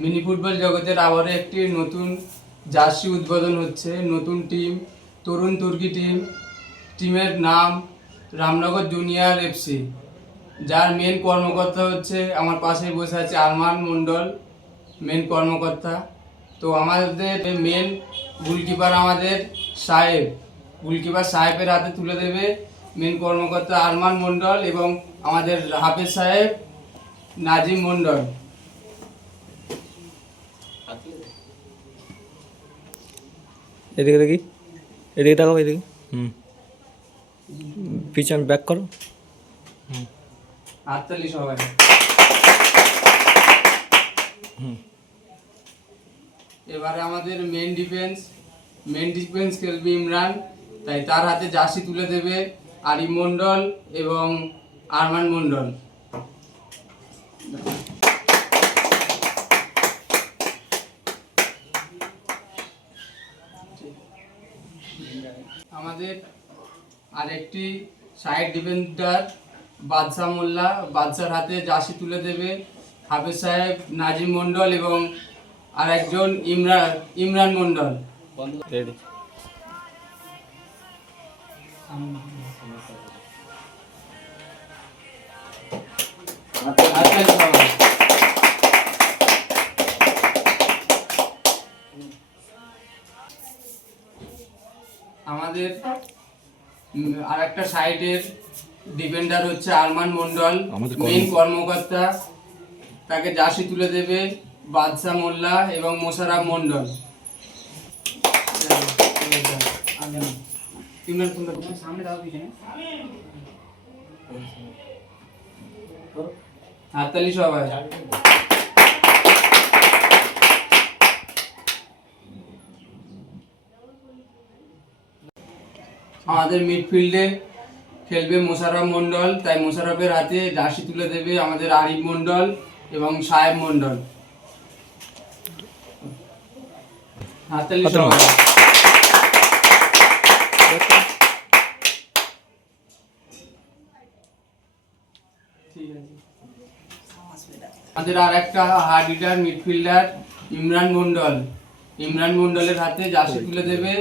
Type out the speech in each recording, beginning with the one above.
Mini football জগতের আবারও একটি নতুন জার্সি উদ্বোধন হচ্ছে। নতুন টিম, তরুণ তুর্কি টিম। টিমের নাম রামনগর জুনিয়র এফসি, যার মেন কর্মকর্তা হচ্ছে আমার পাশে বসে আছে আরমান মণ্ডল, মেন কর্মকর্তা। তো আমাদের মেন গোলকিপার আমাদের সাহেব, গোলকিপার সাহেবের হাতে তুলে দেবে মেন কর্মকর্তা আরমান মণ্ডল এবং আমাদের হাফেজ সাহেব নাজিম মণ্ডল। এদিকে দেখি, এদিকে তাকাও, এদিকে। পিছন ব্যাক করো। হাততালি সবাই। এবারে আমাদের মেন ডিফেন্স খেলবে ইমরান, তাই তার হাতে জার্সি তুলে দেবে আরিফ মণ্ডল এবং আরমান মণ্ডল। আমাদের আরেকটি সাইড ডিফেন্ডার বাদশা মোল্লা, বাদশার হাতে জার্সি তুলে দেবে হাফেজ সাহেব নাজিম মণ্ডল এবং আরেকজন ইমরান মণ্ডল। আমাদের আরেকটা সাইডের ডিফেন্ডার হচ্ছে আরমান মণ্ডল, মেইন কর্মকর্তা। তাকে জার্সি তুলে দেবে বাদশা মোল্লা এবং মোশাররফ মণ্ডল। হাততালি সবাই। আমাদের মিডফিল্ডে খেলবে মোশাররফ মণ্ডল, তাই মোশাররফের হাতে জার্সি তুলে দেবে আমাদের আরিফ মণ্ডল এবং সাহেব মণ্ডল। হাততালি সবাই। আমাদের আর একটা হার্ড হিটার মিডফিল্ডার ইমরান মণ্ডলের হাতে জার্সি তুলে দেবে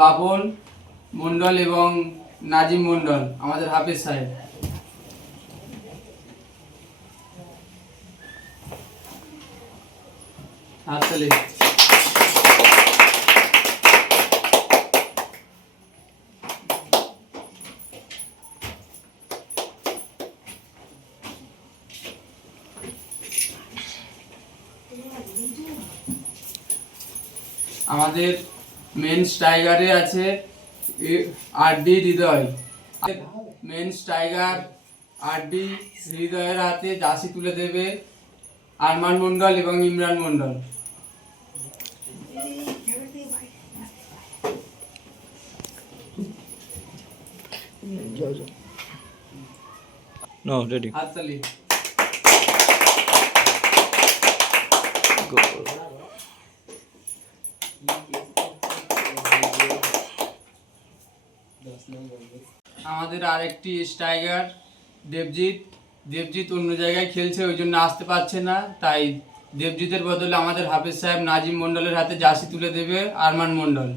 বাবন মণ্ডল এবং নাজিম মণ্ডল, আমাদের হাফেজ সাহেব। হাততালি। আমাদের মেন স্ট্রাইকারে আছে আরডি হৃদয়। মেন স্ট্রাইকার আরডি হৃদয়ের হাতে জার্সি তুলে দেবে আরমান মণ্ডল এবং ইমরান মণ্ডল। হাততালি। আমাদের আরেকটি স্ট্রাইকার দেবজিৎ অন্য জায়গায় খেলছে, ওই জন্য আসতে পারছে না, তাই দেবজিতের বদলে আমাদের হাফেজ সাহেব নাজিম মণ্ডলের হাতে জার্সি তুলে দেবে আরমান মণ্ডল।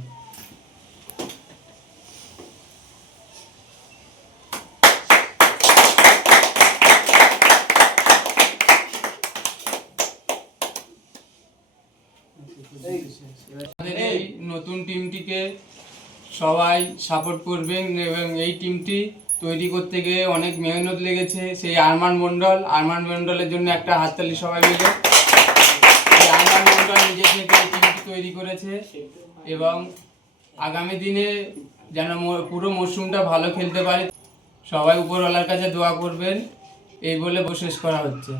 আমাদের এই নতুন টিমটিকে সবাই সাপোর্ট করবেন এবং এই টিমটি তৈরি করতে গিয়ে অনেক মেহনত লেগেছে সেই আরমান মণ্ডলের জন্য একটা হাততালি সবাই মিলে। এই আরমান মণ্ডল নিজে থেকে এই টিমটি তৈরি করেছে এবং আগামী দিনে যেন পুরো মরশুমটা ভালো খেলতে পারে, সবাই উপরওয়ালার কাছে দোয়া করবেন, এই বলে শেষ করা হচ্ছে।